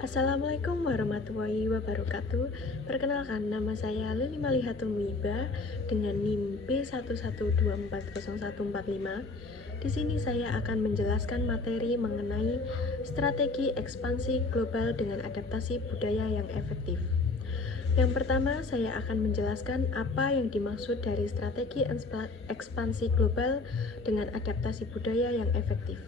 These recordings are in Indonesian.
Assalamualaikum warahmatullahi wabarakatuh. Perkenalkan, nama saya Lili Malihatul Muibah dengan NIM B112404145. Di sini saya akan menjelaskan materi mengenai strategi ekspansi global dengan adaptasi budaya yang efektif. Yang pertama, saya akan menjelaskan apa yang dimaksud dari strategi ekspansi global dengan adaptasi budaya yang efektif.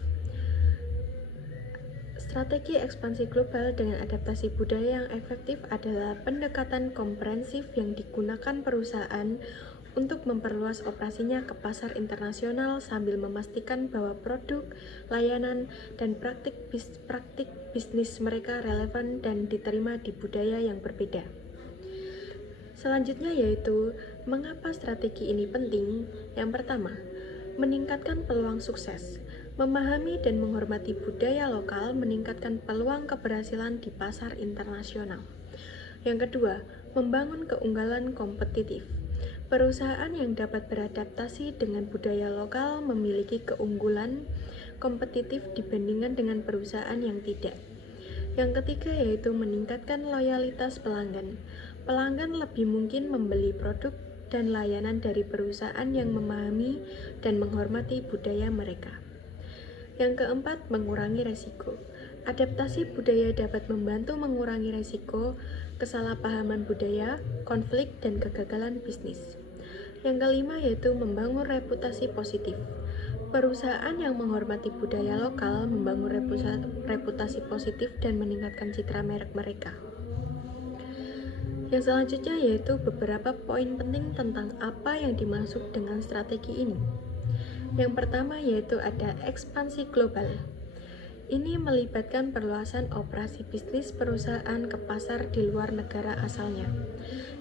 Strategi ekspansi global dengan adaptasi budaya yang efektif adalah pendekatan komprehensif yang digunakan perusahaan untuk memperluas operasinya ke pasar internasional sambil memastikan bahwa produk, layanan, dan praktik bisnis mereka relevan dan diterima di budaya yang berbeda. Selanjutnya yaitu, mengapa strategi ini penting? Yang pertama, meningkatkan peluang sukses. Memahami dan menghormati budaya lokal meningkatkan peluang keberhasilan di pasar internasional. Yang kedua, membangun keunggulan kompetitif. Perusahaan yang dapat beradaptasi dengan budaya lokal memiliki keunggulan kompetitif dibandingkan dengan perusahaan yang tidak. Yang ketiga yaitu meningkatkan loyalitas pelanggan. Pelanggan lebih mungkin membeli produk dan layanan dari perusahaan yang memahami dan menghormati budaya mereka. Yang keempat, mengurangi resiko. Adaptasi budaya dapat membantu mengurangi resiko kesalahpahaman budaya, konflik, dan kegagalan bisnis. Yang kelima yaitu membangun reputasi positif. Perusahaan yang menghormati budaya lokal membangun reputasi positif dan meningkatkan citra merek mereka. Yang selanjutnya yaitu beberapa poin penting tentang apa yang dimaksud dengan strategi ini. Yang pertama yaitu ada ekspansi global. Ini melibatkan perluasan operasi bisnis perusahaan ke pasar di luar negara asalnya.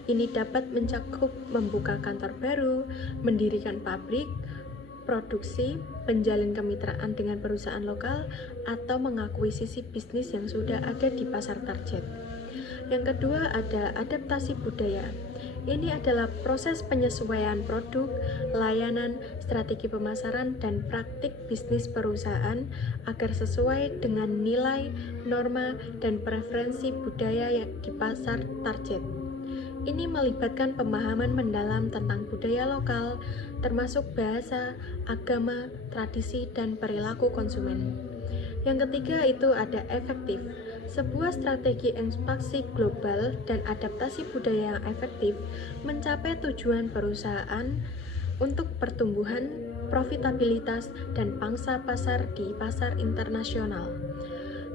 Ini dapat mencakup membuka kantor baru, mendirikan pabrik, produksi, menjalin kemitraan dengan perusahaan lokal, atau mengakuisisi bisnis yang sudah ada di pasar target. Yang kedua ada adaptasi budaya. Ini adalah proses penyesuaian produk, layanan, strategi pemasaran, dan praktik bisnis perusahaan agar sesuai dengan nilai, norma, dan preferensi budaya di pasar target. Ini melibatkan pemahaman mendalam tentang budaya lokal, termasuk bahasa, agama, tradisi, dan perilaku konsumen. Yang ketiga itu ada efektif. Sebuah strategi ekspansi global dan adaptasi budaya yang efektif mencapai tujuan perusahaan untuk pertumbuhan, profitabilitas, dan pangsa pasar di pasar internasional,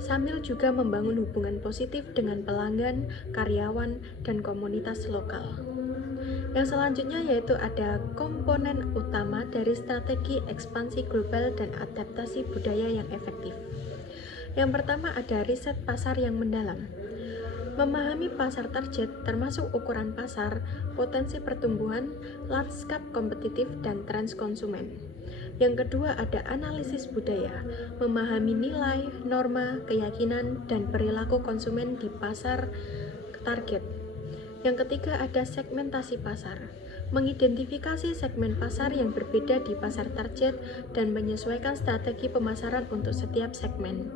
sambil juga membangun hubungan positif dengan pelanggan, karyawan, dan komunitas lokal. Yang selanjutnya yaitu ada komponen utama dari strategi ekspansi global dan adaptasi budaya yang efektif. Yang pertama ada riset pasar yang mendalam. Memahami pasar target termasuk ukuran pasar, potensi pertumbuhan, lanskap kompetitif, dan tren konsumen. Yang kedua ada analisis budaya, memahami nilai, norma, keyakinan, dan perilaku konsumen di pasar target. Yang ketiga ada segmentasi pasar, mengidentifikasi segmen pasar yang berbeda di pasar target dan menyesuaikan strategi pemasaran untuk setiap segmen.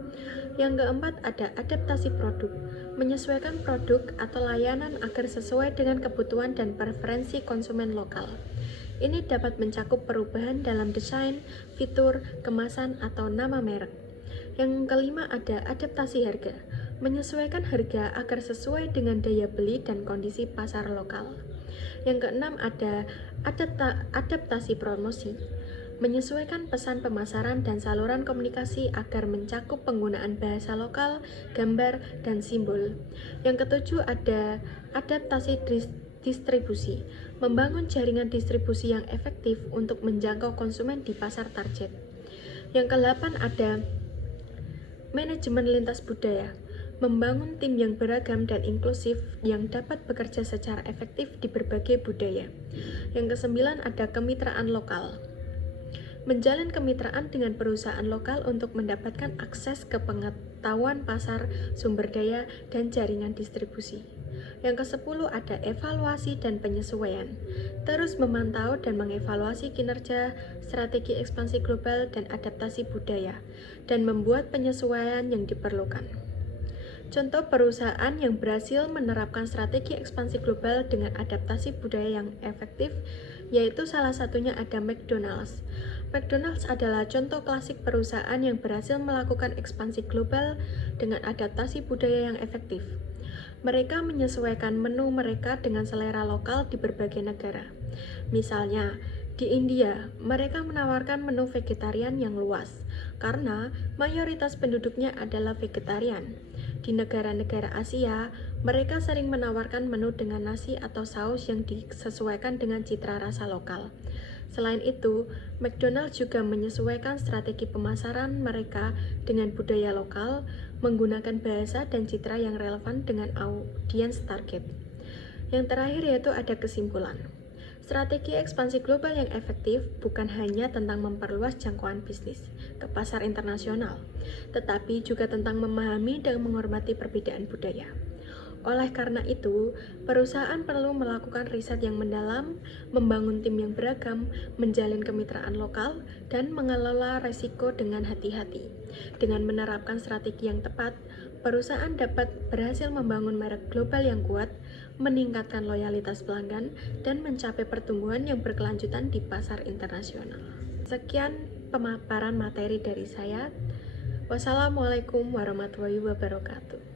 Yang keempat ada adaptasi produk, menyesuaikan produk atau layanan agar sesuai dengan kebutuhan dan preferensi konsumen lokal. Ini dapat mencakup perubahan dalam desain, fitur, kemasan, atau nama merek. Yang kelima ada adaptasi harga, menyesuaikan harga agar sesuai dengan daya beli dan kondisi pasar lokal. Yang keenam ada adaptasi promosi, menyesuaikan pesan pemasaran dan saluran komunikasi agar mencakup penggunaan bahasa lokal, gambar, dan simbol. Yang ketujuh ada adaptasi distribusi, membangun jaringan distribusi yang efektif untuk menjangkau konsumen di pasar target. Yang kedelapan ada manajemen lintas budaya, membangun tim yang beragam dan inklusif yang dapat bekerja secara efektif di berbagai budaya. Yang kesembilan ada kemitraan lokal, menjalin kemitraan dengan perusahaan lokal untuk mendapatkan akses ke pengetahuan pasar, sumber daya, dan jaringan distribusi. Yang ke-10 ada evaluasi dan penyesuaian, terus memantau dan mengevaluasi kinerja, strategi ekspansi global dan adaptasi budaya, dan membuat penyesuaian yang diperlukan. Contoh perusahaan yang berhasil menerapkan strategi ekspansi global dengan adaptasi budaya yang efektif, yaitu salah satunya ada McDonald's. McDonald's adalah contoh klasik perusahaan yang berhasil melakukan ekspansi global dengan adaptasi budaya yang efektif. Mereka menyesuaikan menu mereka dengan selera lokal di berbagai negara. Misalnya, di India, mereka menawarkan menu vegetarian yang luas karena mayoritas penduduknya adalah vegetarian. Di negara-negara Asia, mereka sering menawarkan menu dengan nasi atau saus yang disesuaikan dengan citra rasa lokal. Selain itu, McDonald's juga menyesuaikan strategi pemasaran mereka dengan budaya lokal, menggunakan bahasa dan citra yang relevan dengan audiens target. Yang terakhir yaitu ada kesimpulan. Strategi ekspansi global yang efektif bukan hanya tentang memperluas jangkauan bisnis ke pasar internasional, tetapi juga tentang memahami dan menghormati perbedaan budaya. Oleh karena itu, perusahaan perlu melakukan riset yang mendalam, membangun tim yang beragam, menjalin kemitraan lokal, dan mengelola resiko dengan hati-hati. Dengan menerapkan strategi yang tepat, perusahaan dapat berhasil membangun merek global yang kuat, meningkatkan loyalitas pelanggan, dan mencapai pertumbuhan yang berkelanjutan di pasar internasional. Sekian pemaparan materi dari saya. Wassalamualaikum warahmatullahi wabarakatuh.